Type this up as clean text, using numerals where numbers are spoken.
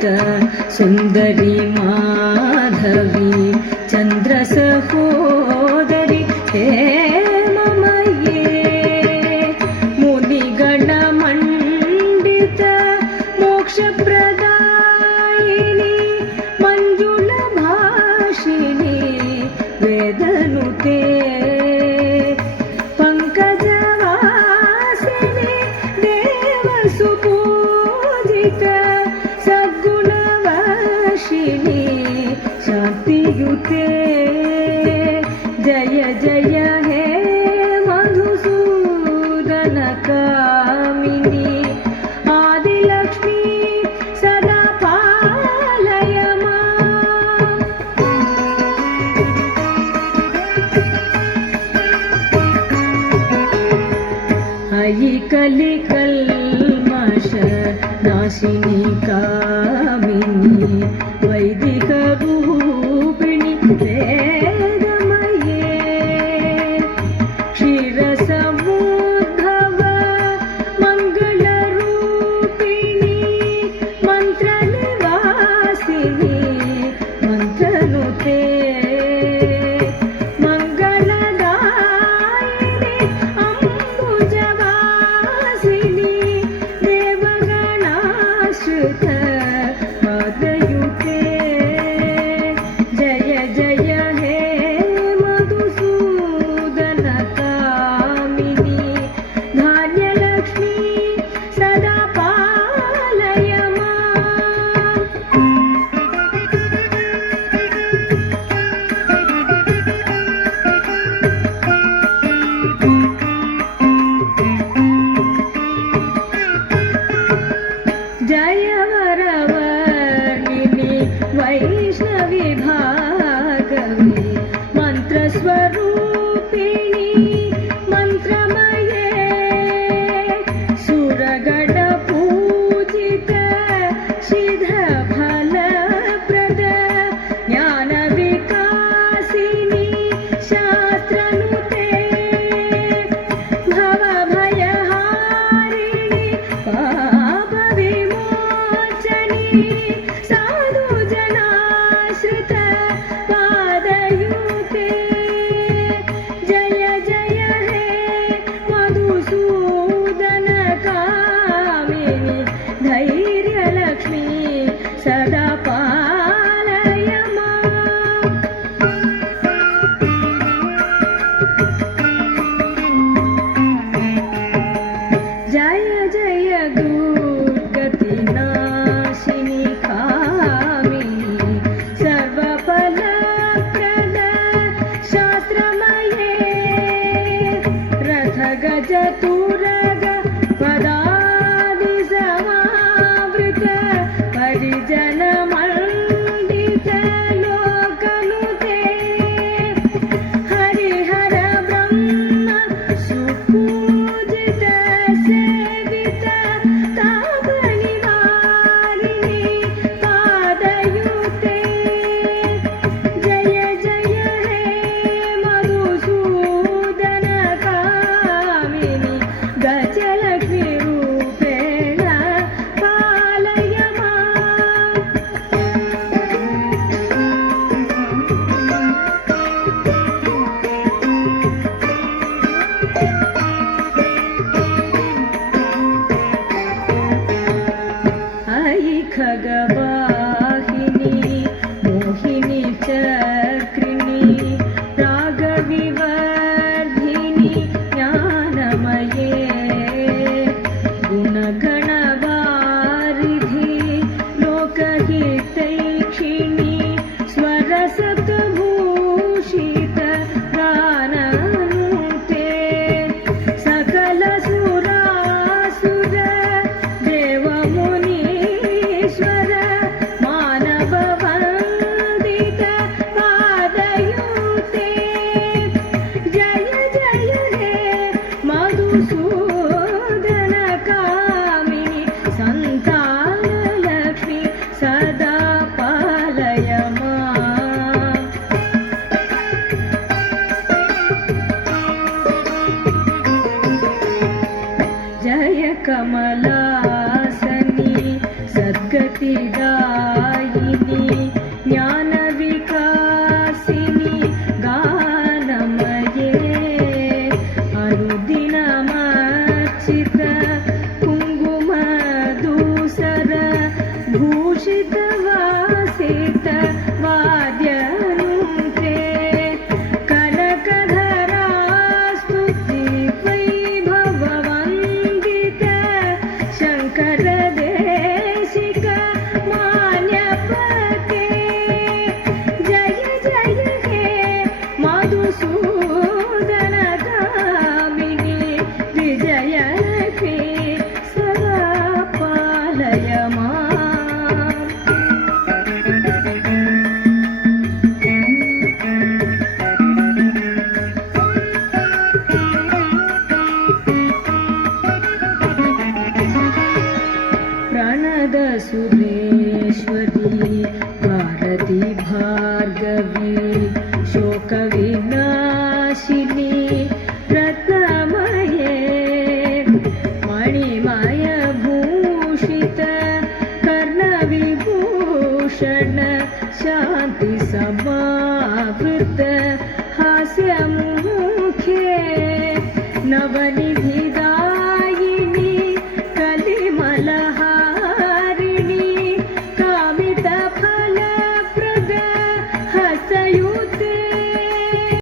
सुन्दरी माधवी चन्द्रसहोदरि हे ममये मुनिगणमण्डित मोक्षप्रदायिनि मञ्जुलभाषिणि वेदनुते पङ्कजवासिनि देवसुपूजित सद्गुणवर्षिणि शान्तियुते जय जय हे मधुसूदन कामिनी आदिलक्ष्मी सदा पालय माम्। अयि कलिकल्मष नाशिनी कामिनी वैदिक रूपिणि वेदमये क्षीरसमुद्भव मङ्गलरूपिणि मन्त्रनिवासिनि मन्त्रनुते मङ्गलदायिनि अम्बुजवासिनि देवगणाश्रित पादयुते जय जय हे मधुसूदन कामिनी धान्यलक्ष्मी सदा पालय माम्। जय वरवर्णिनि वैष्णवी भागवि मन्त्रस्वरूपिणि मन्त्रमये सुरगणपूजित सिद्धफलप्रद ज्ञानविकासिनि शास्त्रनुते भवभयहारिणि पापविमोचनि साधुजनाश्रित पादयुते जय जय हे मधुसूदन कामिनि धैर्यलक्ष्मी सदा पालय माम्। जय जय दुर्गतिनाशिनि कामिनि सर्वफलप्रद शास्त्रमये रथगजतुरग पदादिसमावृत परिजनमण्डित लोकनुते हरिहर ब्रह्म सुपूजित सेवित तापनिवारिणि पादयुते जय जय हे मधुसूदन कामिनि गजलक्ष्मी रूपेण पालय माम्। ज्ञानविकासिनि गानमये अनुदिनमर्चित कुङ्कुमधूसर भूषितवासित वाद्यनुते कनकधरास्तुति वैभववन्दित शङ्करदेशिक मान्यपते जय जय हे मधुसूदनगामिनि विजयलक्ष्मी सदा पालय माम्। प्रणद सुरेश्वरी भारती भार्गवी शोकविनाशिनी रत्नमये मणिमय भूषित कर्णविभूषण शान्ति समावृत हास्यमुखे नवनिधि